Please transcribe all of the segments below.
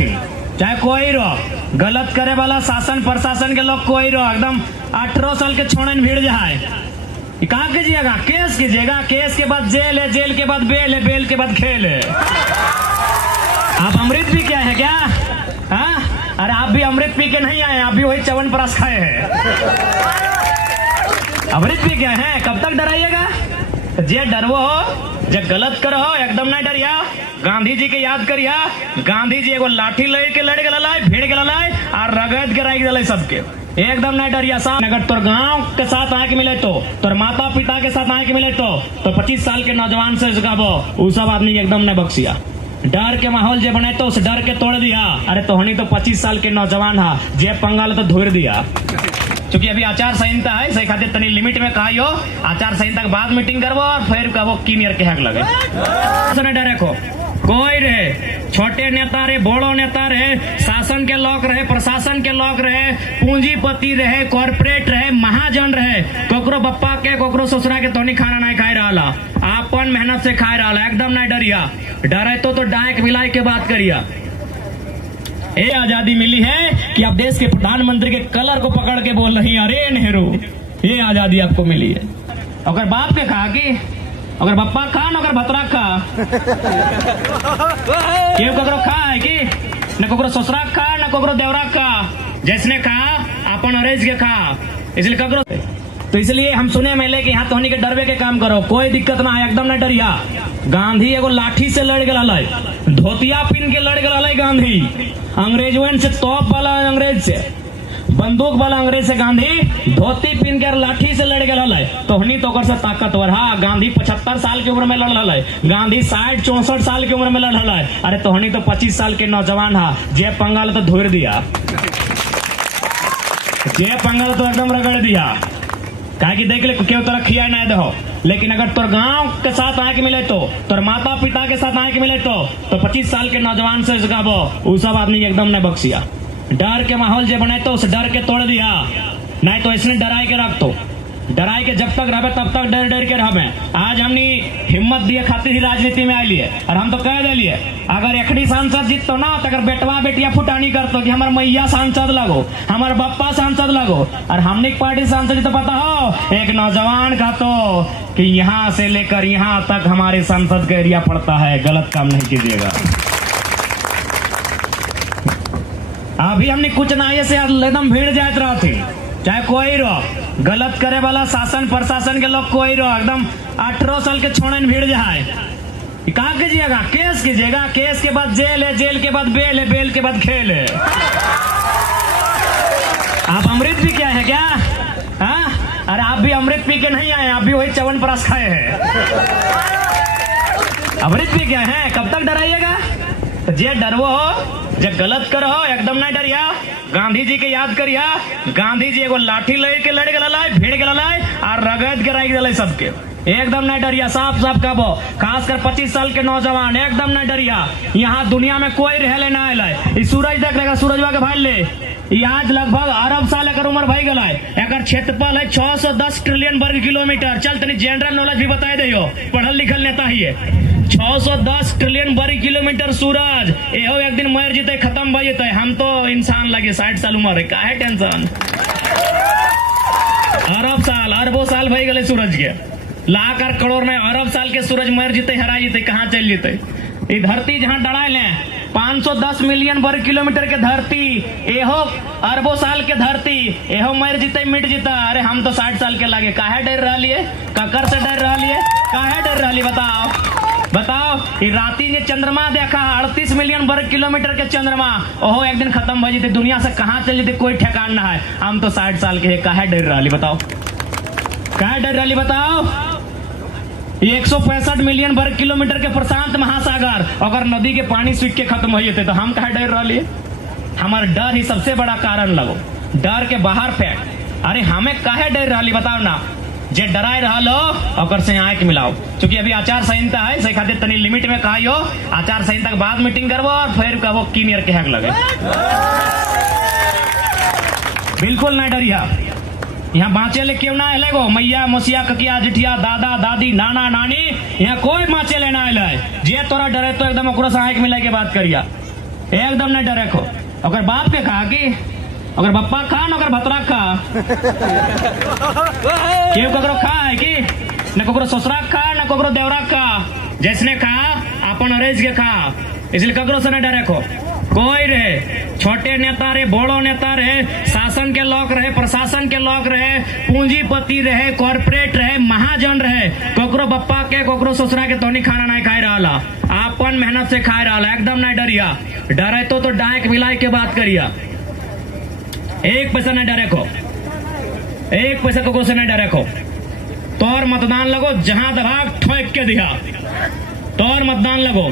थी, चाहे कोई रहो, गलत करे वाला शासन प्रशासन के लोग कोई रहो, एकदम 18 साल के छोड़े भीड़ जाए, कहाँ कीजिएगा? केस कीजिएगा, केस के बाद जेल है, जेल के बाद बेल है, बेल के बाद खेल है। आप अमृत पी के आए हैं क्या? हाँ, अरे आप भी अमृत पी के नहीं आए, आप भी वही च्यवनप्राश खाए हैं। अमृत पी के आए हैं, कब तक डराइएगा? जे डरवो हो, जे गलत करो हो, एकदम नहीं डरिया। गांधी जी के याद करिया, गांधी जी एगो लाठी लेके लड़ के लड़ाई, भीड़ के लड़ाई और रगड़ के राख दिलाई सबके, एकदम नहीं डरिया साहब। अगर तोर गांव के साथ आके मिले तो, तोर माता पिता के साथ आके मिले तो 25 साल के नौजवान से वो सब आदमी एकदम नहीं बख्शिया। डर के माहौल जे बने तो उस डर के तोड़ दिया। अरे तोहनी तो 25 साल के नौजवान हा, जे पंगाल तो धोर दिया। क्योंकि अभी आचार संहिता है, सही खातिर तनी लिमिट में कहा आचार संहिता के बाद मीटिंग करवो और फिर कहो की नियर के हक लगे। डरे को कोई रहे, छोटे नेता रहे, बड़ो नेता रहे, शासन के लोग रहे, प्रशासन के लोग रहे, पूंजीपति रहे, कॉर्पोरेट रहे, महाजन रहे, कोकरो बप्पा के कोकरो ससुरा के तोनी खाना नहीं खाई रहा, अपन मेहनत से खाई रहा, एकदम नहीं डरिया। डरे तो डायक मिलाई के बात करिया। ये आजादी मिली है कि आप देश के प्रधानमंत्री के कलर को पकड़ के बोल रही हैं, अरे नेहरू, ये आजादी आपको मिली है। अगर बाप के कहा कि अगर बप्पा खा न अगर भतरा खा, क्यों ककरो खा है कि न ककरो ससुरा खा न ककरो देवरा खा, जैसने खा अपन अरेज के खा, इसलिए ककरो। तो इसलिए हम सुने मेले कि यहाँ तोहनी के डरवे के काम करो, कोई दिक्कत ना है, एकदम ना डरिया। गांधी एगो लाठी से लड़ के लड़ाई, धोतिया पिन के लड़ के लड़ाई गांधी, अंग्रेजों से तोप वाला अंग्रेज से, बंदूक वाला अंग्रेज से गांधी धोती पिन के लाठी से लड़ के लड़ाई। तोहनी तो कर से ताकतवर हा, गांधी 75 साल की उम्र में लड़ लड़ाई, गांधी 60-64 साल की उम्र में लड़ लड़ाई। अरे तोहनी तो 25 साल के नौजवान हा, जे पंगाल तो धोर दिया, जे पंगाल तो एकदम रगड़ दिया। कहा कि देख ले क्यों तरह खिया नहीं दो, लेकिन अगर तोर गांव के साथ आके मिले तो, तोर माता पिता के साथ आके मिले तो 25 साल के नौजवान से वो सब आदमी एकदम नहीं बख्शिया। डर के माहौल जे बने तो उस डर के तोड़ दिया, नहीं तो इसने डराई के रख तो, डराई के जब तक रहे तब तक डर डर के रहे। आज हमने हिम्मत दिए खातिर ही राजनीति में आइलिए, और हम तो कह दिलिए अगर एकड़ी सांसद जीततो ना तो अगर बेटवा बेटिया फुटानी करतो कि हमार मैया सांसद लगो, हमार बप्पा सांसद लगो, और हमने पार्टी सांसद तो पता हो एक नौजवान का तो कि यहाँ से लेकर यहाँ तक हमारे सांसद का एरिया पड़ता है, गलत काम नहीं कीजिएगा। अभी हमने कुछ ना से एकदम भीड़ जात रहा थी, चाहे कोई रहो, गलत करे वाला शासन प्रशासन के लोग कोई रहो, एकदम 18 साल के छोड़े भीड़ जाए, कहाँ कीजिएगा? केस कीजिएगा, केस के बाद जेल है, जेल के बाद बेल है, बेल के बाद खेल है। आप अमृत पी के आए हैं क्या? हाँ, अरे आप भी अमृत पी के नहीं आए, आप भी वही च्यवनप्राश खाए हैं। अमृत पी के आए हैं, कब तक डराइएगा? जे डरवो हो, जे गलत करो हो, एकदम नहीं डरिया। गांधी जी के याद करिया, गांधी जी एगो लाठी लेके लड़ के लड़ाई, भीड़ के लड़ाई और रगड़ के राख दिलाई सबके, एकदम नहीं डरिया। साफ साफ कहो, खासकर 25 साल के नौजवान एकदम नहीं डरिया। यहाँ दुनिया में कोई रहले ना आए, सूरज देख लेगा, सूरजवा के भाई ले, आज लगभग अरब साल एक उम्र भाई गला है, एक क्षेत्रफल है 610 ट्रिलियन वर्ग किलोमीटर। चल तनी जनरल नॉलेज भी बताए दियो, पढ़ल लिखल नेता ही है। 610 ट्रिलियन वर्ग किलोमीटर सूरज, एहो एक दिन मर जीते, खत्म हो जीते। हम तो इंसान लगे 60 साल उम्र है, काहे टेंशन? अरब साल अरबों साल भाई गले सूरज के, लाख और करोड़ नहीं, अरब साल के सूरज मर जीते, हरा जीते, कहाँ चल जीते? ये धरती जहाँ डराए ले 510 मिलियन वर्ग किलोमीटर के धरती, एहो अरबों साल के धरती, एहो मर जीते मिट जीता। अरे हम तो 60 साल के लागे, काहे डर रहा लिए? ककर से डर रहा लिए? काहे डर रहा लिए? बताओ ये राती ने चंद्रमा देखा 38 मिलियन वर्ग किलोमीटर के चंद्रमा, ओहो एक दिन खत्म हो जीते, दुनिया से कहाँ चल जीते, कोई ठिकान ना है। हम तो 60 साल के है, काहे डर रहा ली? बताओ काहे डर रहा ली? बताओ 165 मिलियन वर्ग किलोमीटर के प्रशांत महासागर, अगर नदी के पानी सूख के खत्म हो जाते तो हम कहा डर रहा लिए? हमारा डर ही सबसे बड़ा कारण लगो, डर के बाहर फेंक। अरे हमें काहे डर रहा ली? बताओ ना, जे डराए रहा लो और से आए के मिलाओ। क्योंकि अभी आचार संहिता है, सही खातिर तनी लिमिट में कहा आचार संहिता के बाद मीटिंग करवो और फिर कहो की नियर के हक लगे। बिल्कुल ना डरिया, यहाँ बाँचे ले क्यों ना आए गो, मैया मसिया ककिया जिठिया दादा दादी नाना नानी, यहाँ कोई बाँचे ले ना आए। जे तोरा डरे तो एकदम ओकरो से आँख मिला के बात करिया। एकदम नहीं डरे को। अगर बाप के कहा कि अगर बप्पा खा न अगर भतरा खा क्यों ककरो खा है कि न ककरो ससुरा खा न ककरो देवरा खा, जैसने खा अपन अरेज के खा, इसलिए ककरो से न डरे को। कोई रहे छोटे नेता रहे बड़ो नेता रहे, शासन के लोग रहे प्रशासन के लोग रहे, पूंजीपति रहे कॉर्पोरेट रहे महाजन रहे, ककरो बप्पा के ककरो ससुरा के तोनी खाना नहीं खाए रहा, अपन मेहनत से खाए रहा, एकदम नहीं डरिया। डरे तो डायक मिलाई के बात करिया। एक पैसा नहीं डरे को, एक पैसा ककरो से नहीं डरे को। तोर मतदान लगो जहां दबाग ठोक के दिया, तोर मतदान लगो,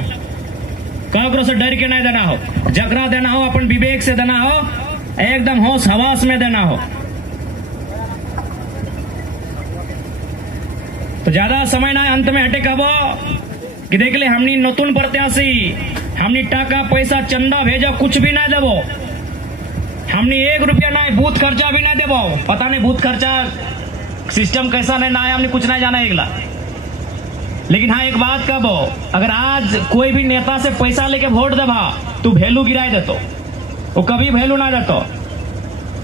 ककरो से डर के नहीं देना हो, जगरा देना हो अपन विवेक से देना हो, एकदम होश हवास में देना हो। तो ज्यादा समय ना अंत में हटे कबो कि देख ले हमनी नतून प्रत्याशी, हमनी टाका पैसा चंदा भेजो कुछ भी नहीं देवो, हमनी 1 रुपया नहीं बूथ खर्चा भी नहीं देवो। पता नहीं बूथ खर्चा सिस्टम कैसा नहीं ना है, हमने कुछ नहीं जाना एकला। लेकिन हाँ एक बात कहो, अगर आज कोई भी नेता से पैसा लेके वोट देवा तू वैल्यू गिराई देतो, वो कभी वैल्यू ना देतो।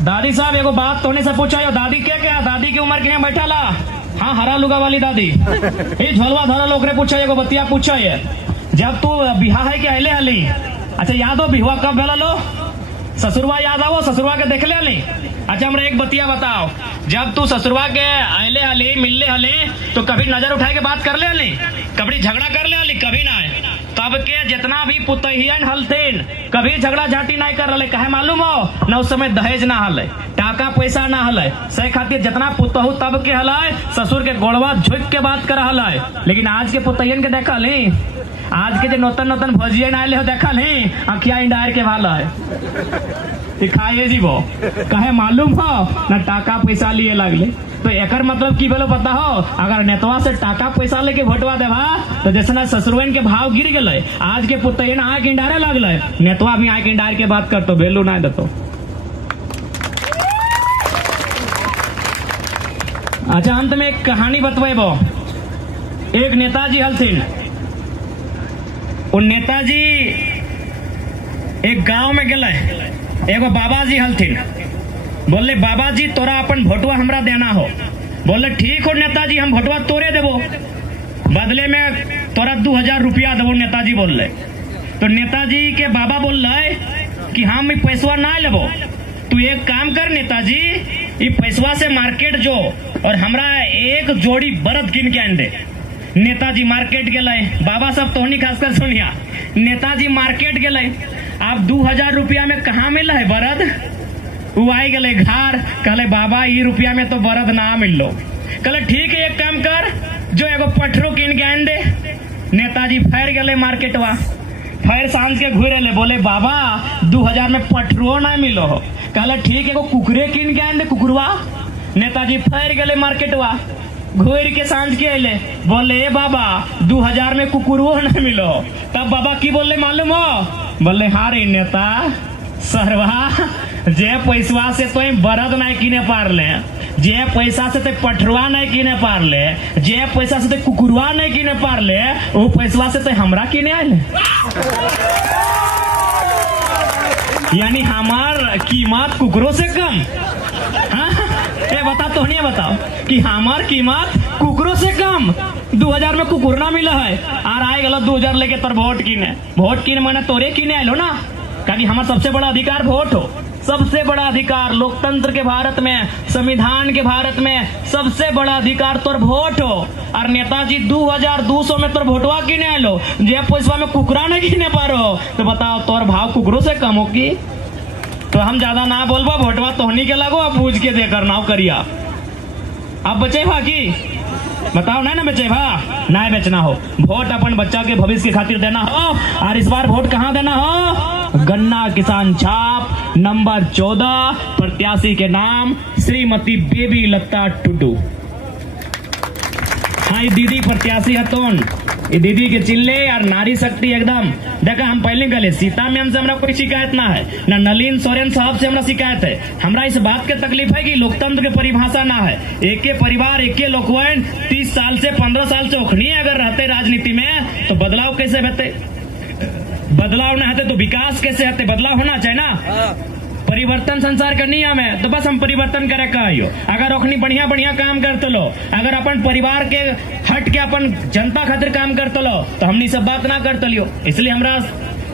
दादी साहब एगो बात तोने से पूछा, दादी क्या दादी की उम्र के बैठा ला, हाँ हरा लुगा वाली दादी ये झोलवा धरा लोग पूछा, एगो बतिया पूछा है, जब तू बिहा है कि अहले हली, अच्छा याद हो बिहुआ कब भेला लो, ससुरवा याद आओ, ससुरवा के देख ले हली। अच्छा हमरा एक बतिया बताओ, जब तू ससुरवा के आयले हली मिलले हली तो कभी नजर उठाए के बात कर ले हली, कभी झगड़ा कर ले हली, कभी ना। तब के जितना भी पुतहियन हलथिन कभी झगड़ा झाटी नहीं कर रहे, कहे मालूम हो न उस समय दहेज ना हले, टाका पैसा ना हले, से खातिर जितना पुतहु तब के हलाय ससुर के गोड़वा झुक के बात कर हलाय। लेकिन आज के पुतहियन के देखा ली, आज के जो नौतन नौतन भजियन आये हो देखा ली, अखिया इंडायर के भाला है खाए जीवो, कहे मालूम हो न टाका पैसा लिए लगले। तो एकर मतलब की बोलो पता हो, अगर नेतवा से टाका पैसा लेके वोटवा देवा तो जैसे ससुरवन के भाव गिर गए, आज के पुतैन आए के इंडारे लगले, नेतवा भी आए के इंडार के बात करतो वैल्यू ना देतो। अच्छा अंत में एक कहानी बतवेबो। एक नेताजी हलथिन, उन नेताजी एक गांव में गए, एगो बाबाजी हलथिन, बोले बाबाजी तोरा अपन भोटवा हमरा देना हो। बोले ठीक हो नेताजी हम भोटवा तोरे देबो, बदले में तोरा 2000 रुपया देबो नेताजी बोले। तो नेताजी के बाबा बोल रहे कि हम ई पैसवा ना लेबो, तू एक काम कर नेताजी, ई पैसवा से मार्केट जो और हमरा एक जोड़ी बरद किन के आन दे। नेताजी मार्केट गए, बाबा सब तोहनी खासकर सुनिया, नेताजी मार्केट गए, अब 2000 रुपया में कहाँ मिल है बरद, वो आई गए घर, कहले बाबा ई रुपया में तो बरद ना मिल लो। कहले ठीक है एक काम कर, जो एगो पठरो किन के आन दे। नेताजी फैर गए मार्केटवा, फिर सांझ के घूरे ले, बोले बाबा 2000 में पठरो ना मिलो हो। कहले ठीक एगो कुकरे किन के आन दे, कुकुरवा। नेताजी फैर गए मार्केटवा, घूर के सांझ के अले, बोले बाबा 2000 में कुकुरवो ना मिलो। तब बाबा की बोले मालूम हो, बोले हाँ रे नेता सरवा, जे पैसवा से तो बरद नहीं किने पार ले, जे पैसा से तो पठरुआ नहीं किने पार ले, जे पैसा से तो कुकुरवा नहीं किने पार ले, वो पैसवा से तो हमरा किने आए। यानी हमार कीमत कुकुरों से कम। हाँ ए बता तो नहीं बताओ कि हमार कीमत कुकुरों से कम। 2000 में कुकुर ना मिला है और आए गलत 2000 लेके तर वोट कीने मैंने तोरे कीने आये लो ना, क्योंकि हमारा सबसे बड़ा अधिकार वोट हो, सबसे बड़ा अधिकार लोकतंत्र के भारत में, संविधान के भारत में सबसे बड़ा अधिकार तोर वोट हो। और नेताजी 2200 में तोर वोटवा किने आलो, जे पैसा में कुकरा नहीं किने पारो, तो बताओ तोर भाव कुकरों से कम हो की। तो हम ज्यादा ना बोलबो, वोटवा तोहनी के लगो, अब पूछ के दे करना करिया। अब बचे बाकी बताओ ना बेचे भा ना बेचना हो, वोट अपन बच्चा के भविष्य के खातिर देना हो। और इस बार वोट कहाँ देना हो, गन्ना किसान छाप नंबर 14, प्रत्याशी के नाम श्रीमती बेबी लता टुडू। हाँ ये दीदी प्रत्याशी हतोन, ये दीदी के चिल्ले और नारी शक्ति एकदम। देखा हम पहले गले सीता मैम से हमरा कोई शिकायत ना है, ना नलिन सोरेन साहब से हमरा शिकायत है। हमरा इस बात के तकलीफ है कि लोकतंत्र के परिभाषा ना है, एके परिवार एके लोकवन 30 साल से 15 साल से ओखनी अगर रहते राजनीति में तो बदलाव कैसे होते। बदलाव ना है तो विकास कैसे आते? बदलाव होना चाहिए ना। परिवर्तन संसार का नियम है, तो बस हम परिवर्तन करे कहियो। अगर ओखनी बढ़िया बढ़िया काम करते लो, अगर अपन परिवार के हट के अपन जनता खातिर काम करते लो, तो हमनी सब बात ना करते लियो। इसलिए हमरा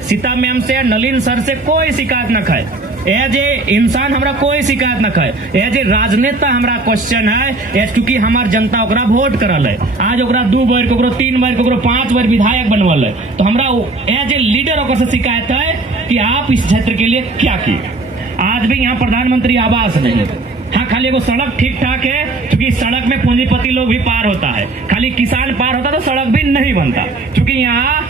सीता मैम से, नलिन सर से कोई शिकायत न खाए। एज ए इंसान हमरा कोई शिकायत न खाए। एज ए राजनेता हमरा क्वेश्चन है, चूंकि हमार जनता ओकरा वोट करल है। आज ओकरा 2 बार, कोकरो 3 बार, कोकरो 5 बार विधायक बनवल है, तो हमरा एज ए लीडर ओकर से शिकायत है कि आप इस क्षेत्र के लिए क्या किए। आज भी यहाँ प्रधानमंत्री आवास नहीं है। हाँ, खाली एगो सड़क ठीक ठाक है, क्योंकि सड़क में पूंजीपति लोग भी पार होता है। खाली किसान पार होता तो सड़क भी नहीं बनता, क्योंकि यहाँ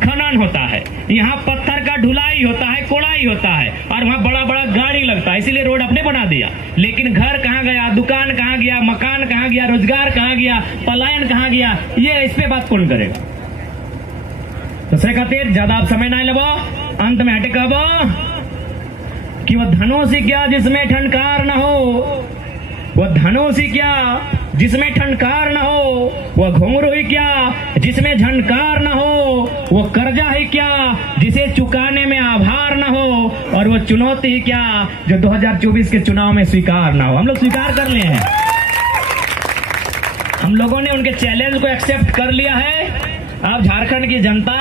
खनन होता है, यहाँ पत्थर का ढुलाई होता है, कोड़ाई होता है, और वहाँ बड़ा बड़ा गाड़ी लगता है। इसीलिए रोड अपने बना दिया। लेकिन घर कहाँ गया, दुकान कहाँ गया, मकान कहाँ गया, रोजगार कहाँ गया, पलायन कहाँ गया, ये इस पे बात कौन करेगा? तो से खातिर ज्यादा आप समय ना लेबो, अंत में हटे कहबो कि वह धनोसी क्या जिसमें ठनकार न हो, वह धनोसी क्या जिसमें ठनकार न हो, वह घुंघरू ही क्या जिसमें झनकार न हो, वह कर्जा ही क्या जिसे चुकाने में आभार न हो, और वह चुनौती ही क्या जो 2024 के चुनाव में स्वीकार न हो। हम लोग स्वीकार कर लिए हैं, हम लोगों ने उनके चैलेंज को एक्सेप्ट कर लिया है। अब झारखंड की जनता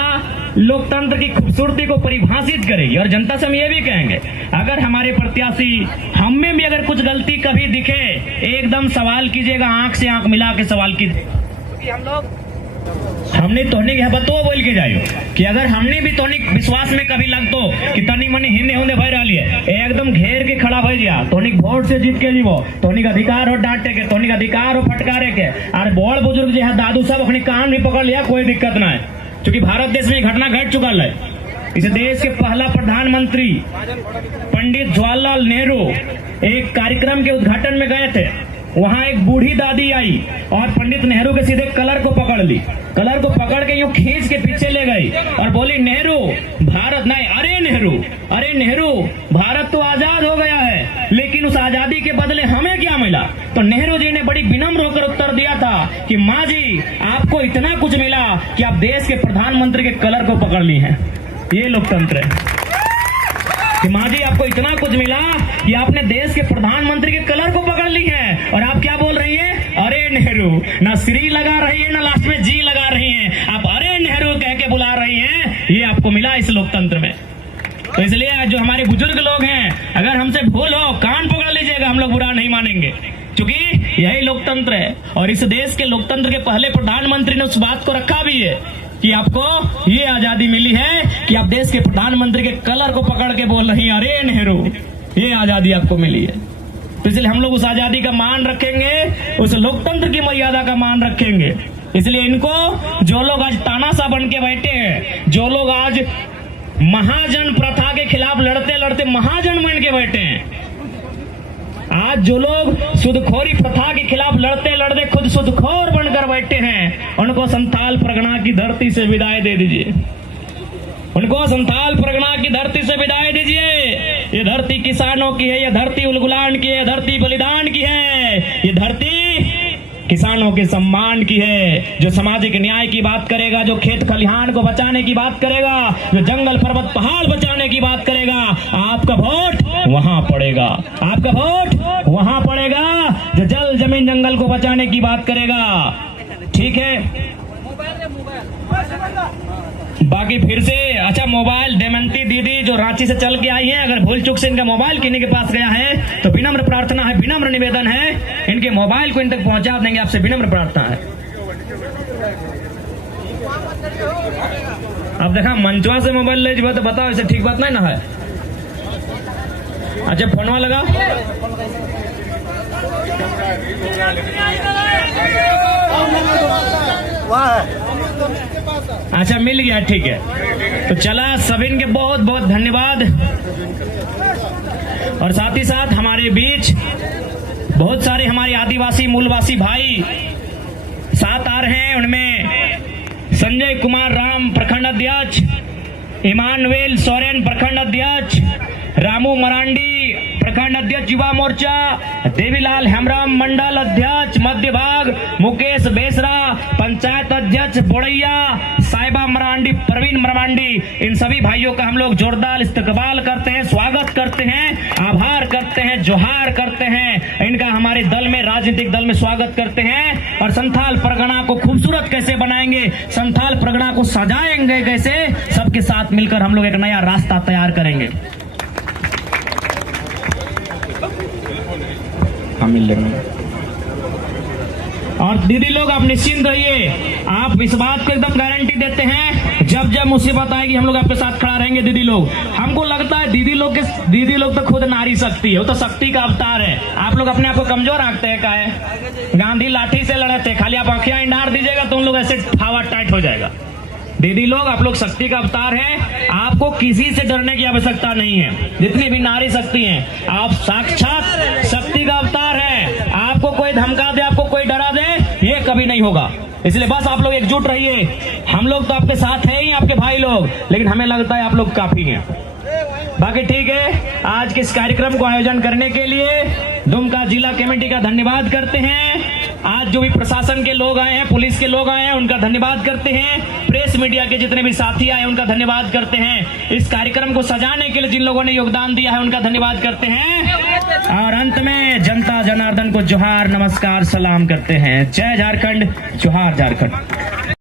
लोकतंत्र की खूबसूरती को परिभाषित करेगी, और जनता से हम ये भी कहेंगे, अगर हमारे प्रत्याशी हम में भी अगर कुछ गलती कभी दिखे, एकदम सवाल कीजिएगा, आंख से आंख मिला के सवाल कीजिए। हमने तोहनी के बतो बोल के जाइयो कि अगर हमने भी तोहनी विश्वास में कभी लगतो कि तनी मनी हिंदे होंदे भय रही है, एकदम घेर के खड़ा भय जा, तोहनी वोट से जीत के जीवो, तोहनी का अधिकार हो डांटे के, तोहनी का अधिकार हो फटकारे के। और बड़ बुजुर्ग जो है दादू सब अपने कान भी पकड़ लिया, कोई दिक्कत ना है, क्योंकि भारत देश में घटना घट चुका है। इस देश के पहला प्रधानमंत्री पंडित जवाहरलाल नेहरू एक कार्यक्रम के उद्घाटन में गए थे। वहां एक बूढ़ी दादी आई और पंडित नेहरू के सीधे कलर को पकड़ ली, कलर को पकड़ के यूं खींच के पीछे ले गई और बोली, नेहरू भारत नहीं, अरे नेहरू भारत तो आजाद हो गया है, लेकिन उस आजादी के बदले हमें क्या मिला? तो नेहरू जी ने बड़ी विनम्र होकर उत्तर दिया था कि माँ जी, आपको इतना कुछ मिला कि आप देश के प्रधानमंत्री के कलर को पकड़ ली हैं। ये लोकतंत्र है कि माँ जी, आपको इतना कुछ मिला कि आपने देश के प्रधानमंत्री के कलर को पकड़ ली है, और आप क्या बोल रही हैं? अरे नेहरू। ना श्री लगा रही है, ना लास्ट में जी लगा रही हैं, आप अरे नेहरू कह के बुला रही हैं। ये आपको मिला इस लोकतंत्र में। तो इसलिए जो हमारे बुजुर्ग लोग हैं, अगर हमसे भूल हो, कान पकड़ लीजिएगा, हम लोग बुरा नहीं मानेंगे, क्योंकि यही लोकतंत्र है। और इस देश के लोकतंत्र के पहले प्रधानमंत्री ने उस बात को रखा भी है कि आपको ये आजादी मिली है कि आप देश के प्रधानमंत्री के कलर को पकड़ के बोल रही हैं, अरे नेहरू, ये आजादी आपको मिली है। तो इसलिए हम लोग उस आजादी का मान रखेंगे, उस लोकतंत्र की मर्यादा का मान रखेंगे। इसलिए इनको, जो लोग आज तानाशाह बन के बैठे हैं, जो लोग आज महाजन प्रथा के खिलाफ लड़ते लड़ते महाजन बन के बैठे हैं, आज जो लोग सुदखोरी प्रथा के खिलाफ लड़ते लड़ते खुद सुदखोर बनकर बैठे हैं, उनको संथाल परगना की धरती से विदाई दे दीजिए, उनको संथाल परगना की धरती से विदाई दीजिए। ये धरती किसानों की है, ये धरती उलगुलान की है, ये धरती बलिदान की है, ये धरती किसानों के सम्मान की है, जो सामाजिक न्याय की बात करेगा, जो खेत खलिहान को बचाने की बात करेगा, जो जंगल पर्वत पहाड़ बचाने की बात करेगा, आपका वोट वहां पड़ेगा, आपका वोट वहां पड़ेगा। जो जल जमीन जंगल को बचाने की बात करेगा, ठीक है। बाकी फिर से, अच्छा, मोबाइल देमंती दीदी जो रांची से चल के आई है, अगर भूल चूक से इनका मोबाइल किन्हीं के पास गया है, तो विनम्र प्रार्थना है, विनम्र निवेदन है, इनके मोबाइल को इन तक पहुंचा देंगे, आपसे विनम्र प्रार्थना है। अब देखा मंचवा से मोबाइल ले जाओ तो बताओ, इसे ठीक बात नहीं ना है। अच्छा, फोनवा लगा, अच्छा मिल गया, ठीक है। तो चला, सभी के बहुत बहुत धन्यवाद। और साथ ही साथ हमारे बीच बहुत सारे हमारे आदिवासी मूलवासी भाई साथ आ रहे हैं। उनमें संजय कुमार राम प्रखंड अध्यक्ष, इमानुएल सोरेन प्रखंड अध्यक्ष, रामू मरांडी प्रखंड अध्यक्ष युवा मोर्चा, देवीलाल हेमराम मंडल अध्यक्ष मध्य भाग, मुकेश बेसरा पंचायत अध्यक्ष बोड़ैया, साहिबा मरांडी, प्रवीण मरांडी, इन सभी भाइयों का हम लोग जोरदार इस्तकबाल करते हैं, स्वागत करते हैं, आभार करते हैं, जोहार करते हैं। इनका हमारे दल में, राजनीतिक दल में स्वागत करते हैं। और संथाल परगना को खूबसूरत कैसे बनाएंगे, संथाल परगना को सजाएंगे कैसे, सबके साथ मिलकर हम लोग एक नया रास्ता तैयार करेंगे। हम मिल लेंगे। और दीदी लोग आप निश्चिंत रहिए, आप इस बात को एकदम गारंटी देते हैं, जब जब मुसीबत आएगी हम लोग आपके साथ खड़ा रहेंगे। दीदी लोग, हमको लगता है दीदी लोग तो खुद नारी शक्ति है, वो तो शक्ति का अवतार है। आप लोग अपने आप को कमजोर आंकते हैं का है? गांधी लाठी से लड़े थे, खाली आप आंखें इंडार दीजिएगा तो उन लोग ऐसे हवा टाइट हो जाएगा। दीदी लोग, आप लोग शक्ति का अवतार हैं, आपको किसी से डरने की आवश्यकता नहीं है। जितनी भी नारी शक्ति हैं, आप साक्षात शक्ति का अवतार है। आपको कोई धमका दे, आपको कोई डरा दे, ये कभी नहीं होगा। इसलिए बस आप लोग एकजुट रहिए। हम लोग तो आपके साथ हैं ही, आपके भाई लोग, लेकिन हमें लगता है आप लोग काफी हैं। बाकी ठीक है, आज के इस कार्यक्रम को आयोजन करने के लिए दुमका जिला कमेटी का धन्यवाद करते हैं। आज जो भी प्रशासन के लोग आए हैं, पुलिस के लोग आए हैं, उनका धन्यवाद करते हैं। प्रेस मीडिया के जितने भी साथी आए उनका धन्यवाद करते हैं। इस कार्यक्रम को सजाने के लिए जिन लोगों ने योगदान दिया है उनका धन्यवाद करते हैं। और अंत में जनता जनार्दन को जोहार, नमस्कार, सलाम करते हैं। जय झारखंड, जोहार झारखंड।